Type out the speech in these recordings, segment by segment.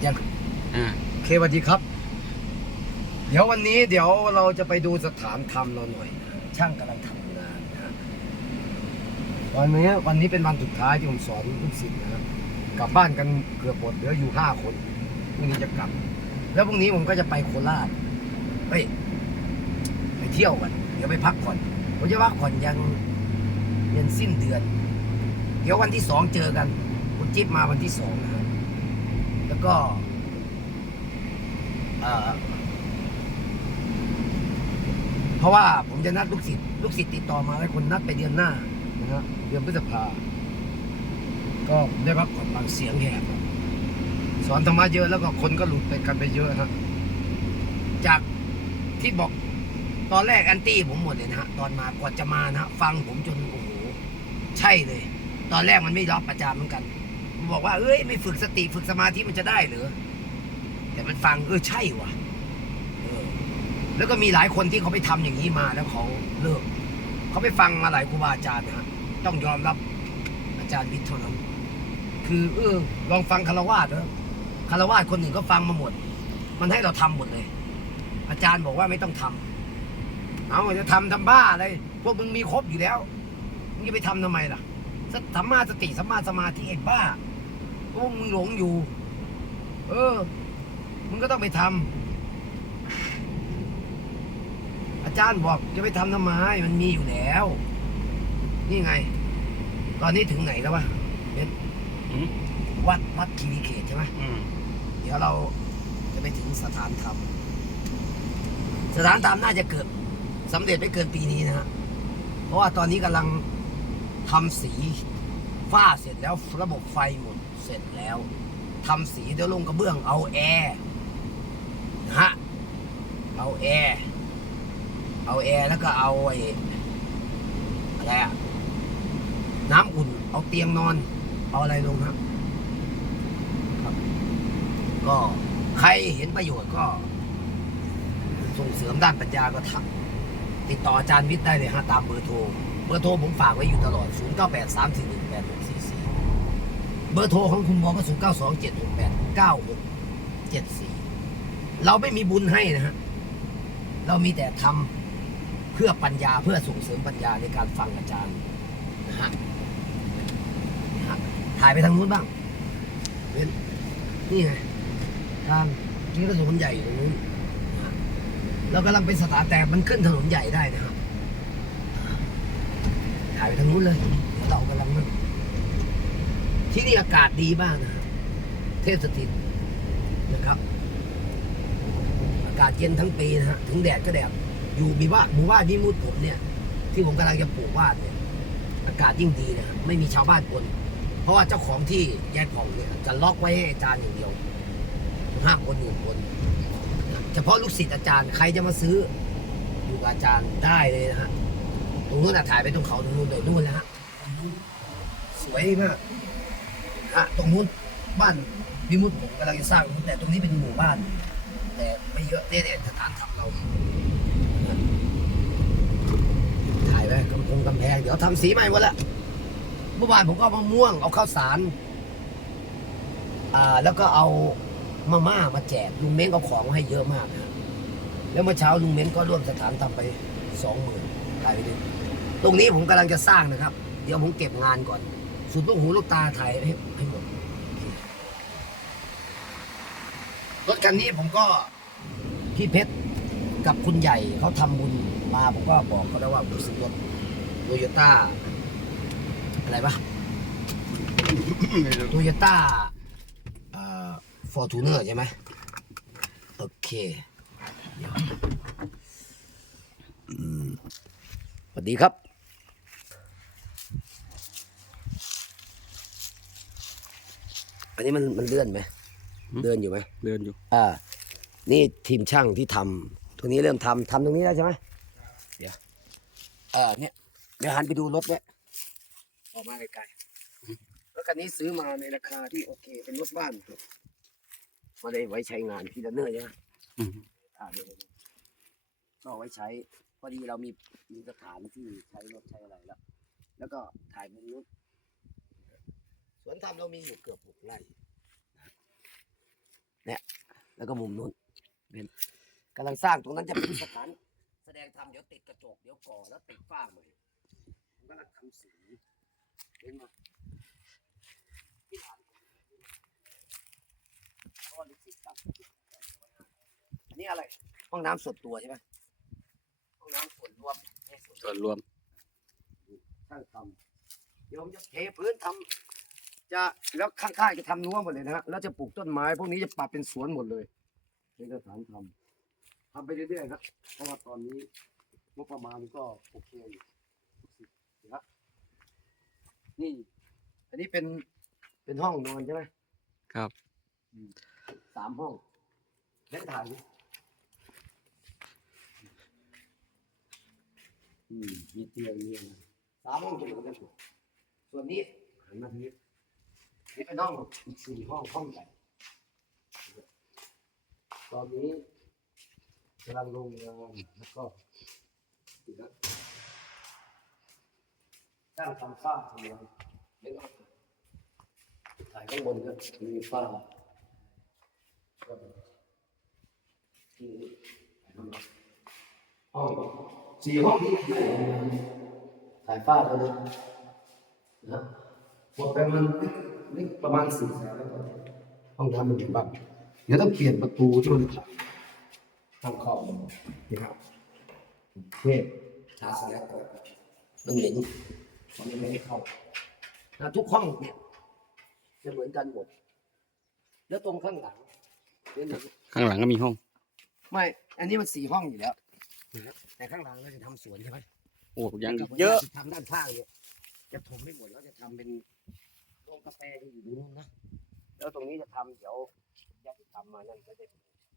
ดยังอ่าโอเคสวัสดีครับ เดี๋ยววันนี้เดี๋ยวเราจะไปดูสถานธรรมเราหน่อยนะช่างกำลังทำงานนะวันนี้วันนี้เป็นวันสุดท้ายที่ผมสอนลูกศิษย์นะครับกลับบ้านกันเกือบหมดเหลืออยู่ห้าคนพรุ่งนี้จะกลับ แล้วพรุ่งนี้ผมก็จะไปโคราชไปไปเที่ยวกันเดี๋ยวไปพักผ่อนผมจะพักผ่อนยันยันสิ้นเดือน เดี๋ยววันที่สองเจอกันคุณจิ๊บมาวันที่สองนะครับแล้ว ก็เพราะว่าผมจะนัดลูกศิษย์ลูกศิษย์ติดต่อมาให้คนนัดไปเดือนหน้านะครับเดือนพฤษภา ก็ผมได้รับผลบางเสียงแหบสอนธรรมะเยอะแล้วก็คนก็หลุดไปกันไปเยอะนะจากที่บอกตอนแรกแอนตี้ผมหมดเลยนะฮะตอนมากว่าจะมานะฮะฟังผมจนโอ้โหใช่เลย ตอนแรกมันไม่รับประจามเหมือนกัน บอกว่า เอ้ยไม่ฝึกสติฝึกสมาธิมันจะได้หรือแต่มันฟังเออใช่ว่ะออแล้วก็มีหลายคนที่เขาไปทำอย่างนี้มาแล้วเขาเลิกเขาไปฟังมาหลายครูบาอาจารย์นะต้องยอมรับอาจารย์วิทย์เท่านั้นคือเออลองฟังคารวาสเถอะคารวาสคนหนึ่งก็ฟังมาหมด มันให้เราทำหมดเลย อาจารย์บอกว่าไม่ต้องทำเอาจะทำทำบ้าอะไรพวกมึงมีครบอยู่แล้วมึงจะไปทำทำไมล่ะสัมมาสติสัมมาสมาธิไอ้บ้า พวกมึงหลงอยู่ เออ มึงก็ต้องไปทำอาจารย์บอกจะไปทำทำไมมันมีอยู่แล้ว นี่ไง ตอนนี้ถึงไหนแล้ววะเป็นอืมวัดวัดคีรีเขตใช่ไหมอืมเดี๋ยวเราจะไปถึงสถานธรรม สถานธรรมน่าจะเกิดสำเร็จไม่เกินปีนี้นะฮะ เพราะว่าตอนนี้กำลังทำสี ฝ้าเสร็จแล้วระบบไฟหมดเสร็จแล้วทำสีเดี๋ยวลงกระเบื้องเอาแอร์นะฮะเอาแอร์เอาแอร์แล้วก็เอาไอ้อะไรอะน้ำอุ่น เอาเตียงนอน เอาอะไรลงครับครับ ก็ใครเห็นประโยชน์ก็ส่งเสริมด้านปัญญาก็ทำติดต่ออาจารย์วิทย์ได้เลยฮะตามเบอร์โทร เบอร์โทรผมฝากไว้อยู่ตลอด 0 9 8 3 4 1 8 6 4 4 เบอร์โทรของคุณบอก็0 9 2 7 6 8 9 6 7 4เราไม่มีบุญให้นะฮะ เรามีแต่ทำเพื่อปัญญาเพื่อส่งเสริมปัญญาในการฟังอาจารย์นะฮะถ่ายไปทางนู้นบ้างเว้นนี่ไงทางนี่ก็ถนนใหญ่อยู่ตรงนู้นเรากำลังเป็นสถานแต่มันขึ้นถนนใหญ่ได้นะครับถ่ายไปทางนู้นเลยเดี๋ยวเรากำลังนั่ง ที่นี่อากาศดีมากนะเทพสถิตนะครับ อากาศเย็นทั้งปีนะฮะถึงแดดก็แดดอยู่มีว่าหมู่บ้านนิมุตผมเนี่ย ที่ผมกำลังจะปลูกบ้านเนี่ย อากาศยิ่งดีนะครับไม่มีชาวบ้านคนเพราะว่าเจ้าของที่ยายผ่องเนี่ย จะล็อกไว้ให้อาจารย์อย่างเดียวห้าคนอื่นคนเฉพาะลูกศิษย์อาจารย์ใครจะมาซื้ออยู่กับอาจารย์ได้เลยนะฮะตรงนู้นถ่ายไปตรงเขาตรงนู้นเลยนู่นนะฮะสวยมาก ฮะตรงนู้นบ้านวิมุตผมกำลังจะสร้างแต่ตรงนี้เป็นหมู่บ้าน แต่ไม่เยอะเนี่ยเนี่ยสถานทำเราถ่ายไว้กำพงกำแพงเดี๋ยวทำสีใหม่หมดละเมื่อวานผมก็เอามะม่วงเอาข้าวสารอ่าแล้วก็เอามาม่ามาแจกลุงเม้งเอาของมาให้เยอะมากนะแล้วเมื่อเช้าลุงเม้งก็ร่วมสถานทำไปสองหมื่นถ่ายไปดิตรงนี้ผมกำลังจะสร้างนะครับ เดี๋ยวผมเก็บงานก่อน สุดลูกหูลูกตาถ่ายให้ให้หมดรถคันนี้ผมก็พี่เพชรกับคุณใหญ่เขาทำบุญมาผมก็บอกเขาแล้วว่าผมซื้อรถโตโยต้าอะไรปะโตโยต้าฟอร์จูเนอร์ใช่ไหมโอเคเดี๋ยวอืมสวัสดีครับ อันนี้มันมันเลื่อนไหมเลื่อนอยู่ไหมเดินอยู่ อ่า นี่ทีมช่างที่ทำตรงนี้เริ่มทำทำตรงนี้แล้วใช่ไหมเดี๋ยวเออเนี่ยเดี๋ยวหันไปดูรถเนี่ยออกมาไกลๆรถคันนี้ซื้อมาในราคาที่โอเค เป็นรถบ้านไมาได้ไว้ใช้งานพีดันเนอร์ใช่ไหมอืมอ่าเดี๋ยวๆก็เอาไว้ใช้พอดีเรามีมีสถานที่ใช้รถใช้อะไรแล้ว แล้วก็ถ่ายมุมนู้นส วนทำเรามีอยู่เกือบหกไร่เนี่ยแล้วก็มุมนู้นเป็นกำลังสร้างตรงนั้นจะเป็นสถานแสดงธรรมเดี๋ยวติดกระจกเดี๋ยวก่อแล้วติดฝ้าใหม่ผมกำลังทำสีเห็นไหมที่ร้านผมก็ลิขิตกับอันนี้อะไร ห้องน้ำส่วนตัวใช่ไหมห้องน้ำส่วนรวมไม่ส่วนส่วนรวมช่างทำเดี๋ยวผมจะเทพื้นทำ จะแล้วข้างๆจะทำรั้วหมดเลยนะฮะแล้วจะปลูกต้นไม้พวกนี้จะปรับเป็นสวนหมดเลยเป็นสถานทำทำไปเรื่อยๆครับเพราะว่าตอนนี้งบประมาณก็โอเคอยู่นะครับนี่ อันนี้เป็นเป็นห้องนอนใช่ไหมครับอืมสามห้องเล่นถ่ายดิอืมมีเตียงมีอะไรสามห้องจะอยู่กันหมดส่วนนี้หันมาทางนี้ นี่เป็นห้องอีกสี่ห้องห้องใหญ่ตอนนี้กำลังลงงานแล้วก็ตั้งทำฝ้าทำอะไรเล่นห้องถ่ายข้างบนก็มีฝ้าก็ห้องสี่ห้องที่ถ่ายฟ้าตัวนี้นะหมดไปมัน นี่ประมาณสี่แสนแล้วตอนนี้ห้องทำมันเป็นบ้างเดี๋ยวต้องเปลี่ยนประตูที่มันทางเข้านี่ครับเทพทาสแลกก่อนมันเหม็นมันยังไม่ได้เข้านะทุกห้องเนี่ยจะเหมือนกันหมด แล้วตรงข้างหลังเดี๋ยวหนึ่งข้างหลังก็มีห้อง ไม่ อันนี้มันสี่ห้องอยู่แล้วนะครับแต่ข้างหลังเราจะทำสวนใช่ไหมโอ้ยังแล้วก็เยอะทำด้านข้างเนี่ยจะถมไม่หมดแล้วจะทำเป็นโรงกาแฟที่อยู่ตรงนู้นนะ แล้วตรงนี้จะทำเดี๋ยวญาติทำมานั่นก็จะ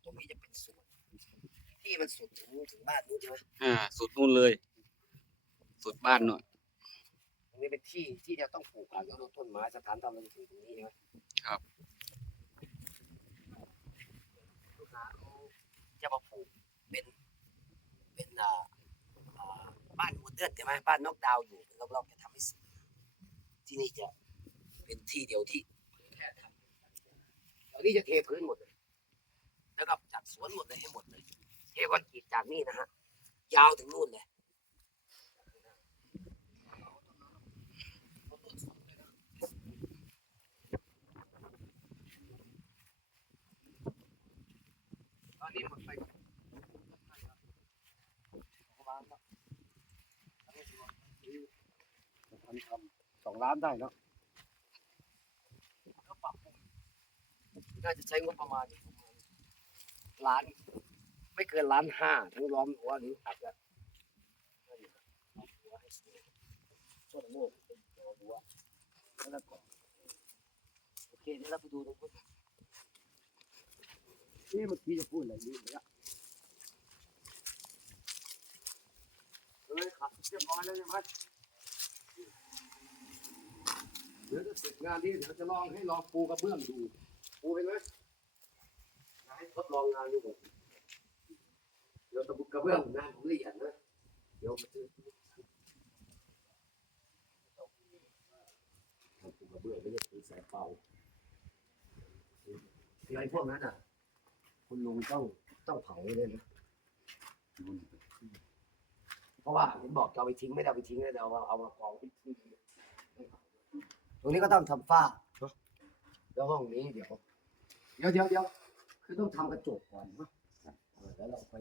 ตรงนี้จะเป็นสวนที่มันสุดถึงถึงบ้านนู้นใช่ไหมอ่า สุดนู่นเลย สุดบ้านหน่อยตรงนี้เป็นที่ที่จะต้องปลูกอะไรแล้วต้นไม้สถานทำมันถึงตรงนี้ใช่ไหมครับลูกค้าเขาจะมาปลูกเป็นเป็นอ่าอ่าบ้านโมเดิร์นใช่ไหมบ้านนอกดาวน์อยู่รอบๆจะทำให้สวยที่นี่จะ เป็นที่เดียวที่แค่ทำตอนนี้จะเทพื้นหมดเลยแล้วก็จัดสวนหมดเลยให้หมดเลยเทคอนกรีตจากนี่นะฮะยาวถึงนู่นเลยตอนนี้หมดไปประมาณสักทำทำสองล้านได้แล้วก็ปรับปรุง น่าจะใช้งบประมาณล้าน ไม่เกินล้านห้าทั้งล้อมหัวหรืออาจจะนั่นอยู่ครับล้อมหัวให้สวยส่วนโลกเป็นตัวหัวแล้วก็โอเคเดี๋ยวเราไปดูตรงนู้นนี่เมื่อกี้จะพูดอะไรนี่เลยอะเลยขับเรียบร้อยแล้วใช่ไหมเดี๋ยวจะเสร็จงานนี้เดี๋ยวจะลองให้ลองปูกระเบื้องดู ปูเป็นไหมอยาให้ทดลองงานดูก่อนเดี๋ยวตะบุกกระเบื้องงานผมละเอียดนะ เดี๋ยวมาซื้อทำปูกระเบื้องไม่ใช่ปูสายเป่าคือไอ้พวกนั้นอะ คุณลุงต้องต้องเผาเลยนะเพราะว่าเห็นบอกจะเอาไปทิ้งไม่ได้เอาไปทิ้งเลยเดี๋ยวเอาเอามากองที่ตรงนี้ก็ต้องทำฝ้าเนอะแล้วห้องนี้เดี๋ยว เดี๋ยวเดี๋ยวเดี๋ยวคือต้องทำกระจกก่อนนะเออแล้วเราไป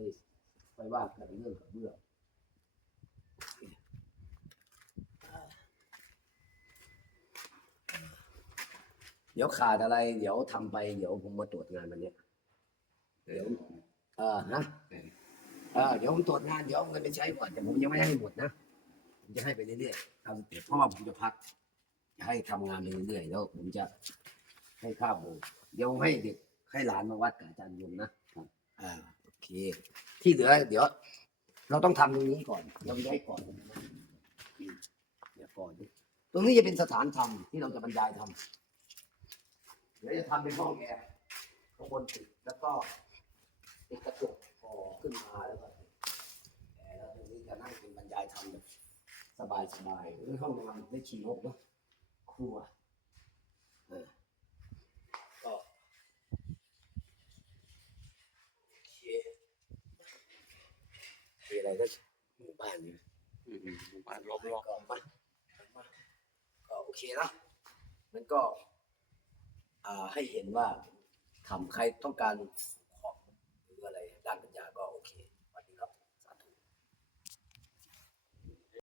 ไปว่ากันเรื่องกับเบื้องเดี๋ยวขาดอะไร เดี๋ยวทำไป เดี๋ยวผมมาตรวจงานวันเนี้ยเดี๋ยวเออนะเออเดี๋ยวผมตรวจงานเดี๋ยวเอาเงินไปใช้ก่อนแต่ผมยังไม่ให้หมดนะผมจะให้ไปเรื่อยๆตามสเต็ปเพราะว่าผมจะพักจะให้ทำงานไปเรื่อยๆแล้วผมจะให้ข้าวหมู เดี๋ยวให้เด็กให้หลานมาวัดกับอาจารย์ยงนะครับอ่าโอเค ที่เหลือเดี๋ยว เราต้องทำตรงนี้ก่อนเราไม่ให้ก่อนนะเดี๋ยวก่อนดิตรงนี้จะเป็นสถานธรรมที่เราจะบรรยายธรรมเดี๋ยวจะทำเป็นห้องแอร์ข้างบนติดแล้วก็ติดกระจกพอขึ้นมาแล้วก็ติดแอร์แล้วตรงนี้จะนั่งเป็นบรรยายธรรมแบบสบายสบายๆในห้องนอนได้ขี่นกเนาะครัวเออ อะไรก็หมู่บ้านนี้อืมหมู่บ้านล้อมรอบก็มามาก็โอเคนะมันก็ อ่าให้เห็นว่าทำใครต้องการ